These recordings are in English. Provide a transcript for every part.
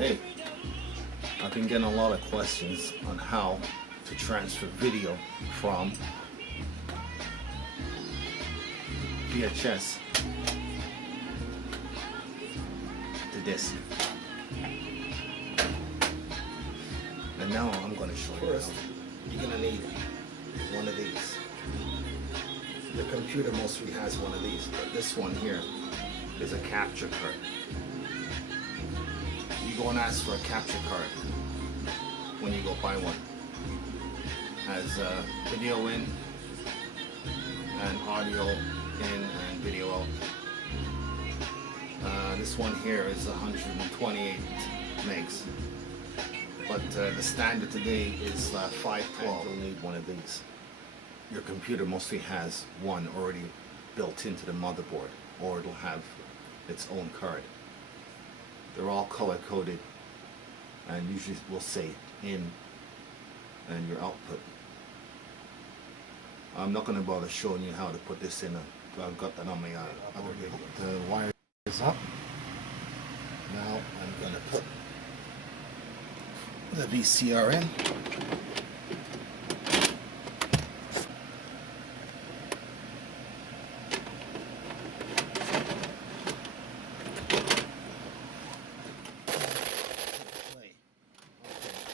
Hey, I've been getting a lot of questions on how to transfer video from VHS to disc. And now I'm going to show you. First, you're going to need one of these. The computer mostly has one of these, but this one here is a capture card. You go and ask for a capture card when you go buy one. Has video in and audio in and video out. This one here is 128 megs, but the standard today is 512. You'll need one of these. Your computer mostly has one already built into the motherboard, or it'll have its own card. They're all color coded and usually will say in and your output. I'm not going to bother showing you how to put this in. I've got that on my other video. The wire is up. Now I'm going to put the VCR in.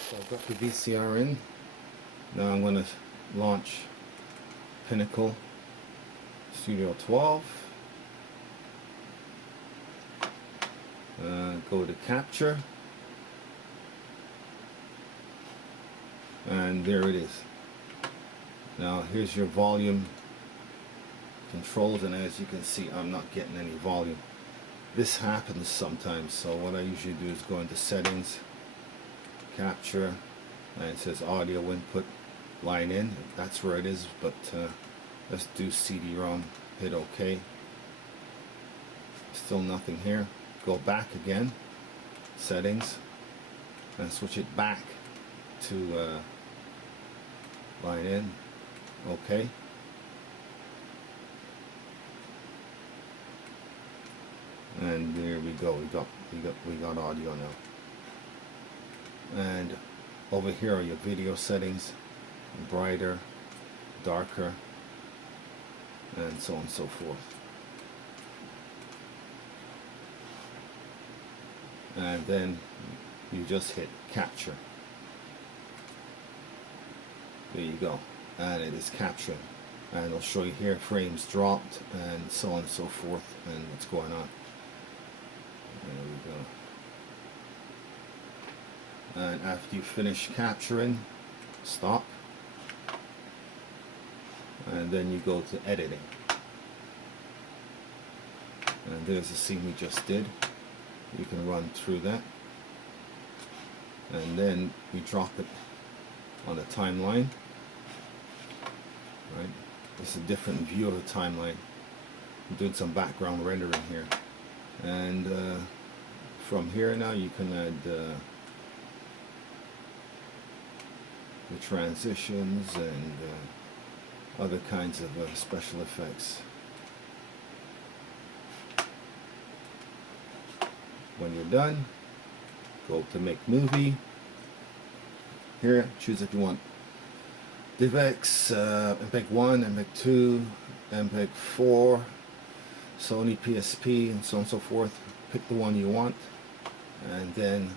So I've got the VCR in. Now I'm going to launch Pinnacle Studio 12. Go to capture, and there it is. Now here's your volume controls, and as you can see, I'm not getting any volume. This happens sometimes, so what I usually do is go into settings, capture, and it says audio input line in. That's where it is, but let's do CD-ROM. Hit OK. Still nothing here. Go back again, settings, and switch it back to line in. OK. And there we go. We got audio now. And over here are your video settings: brighter, darker, and so on and so forth. And then you just hit capture. There you go, and it is capturing, and it'll show you here frames dropped and so on and so forth, and what's going on. There we go. And after you finish capturing, stop, and then you go to editing, and there's the scene we just did. You can run through that, and then you drop it on the timeline. Right, it's a different view of the timeline. I'm doing some background rendering here, and from here now you can add the transitions and other kinds of special effects. When you're done, go to make movie. Here, choose if you want DivX, MPEG 1, MPEG 2, MPEG 4, Sony PSP, and so on and so forth. Pick the one you want, and then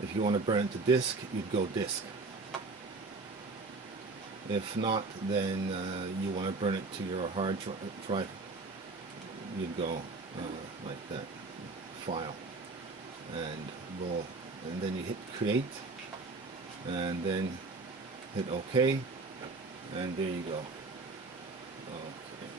if you want to burn it to disk, you'd go disk. If not, then you want to burn it to your hard drive, you'd go like that, file, and then you hit create, and then hit OK, and there you go. Okay.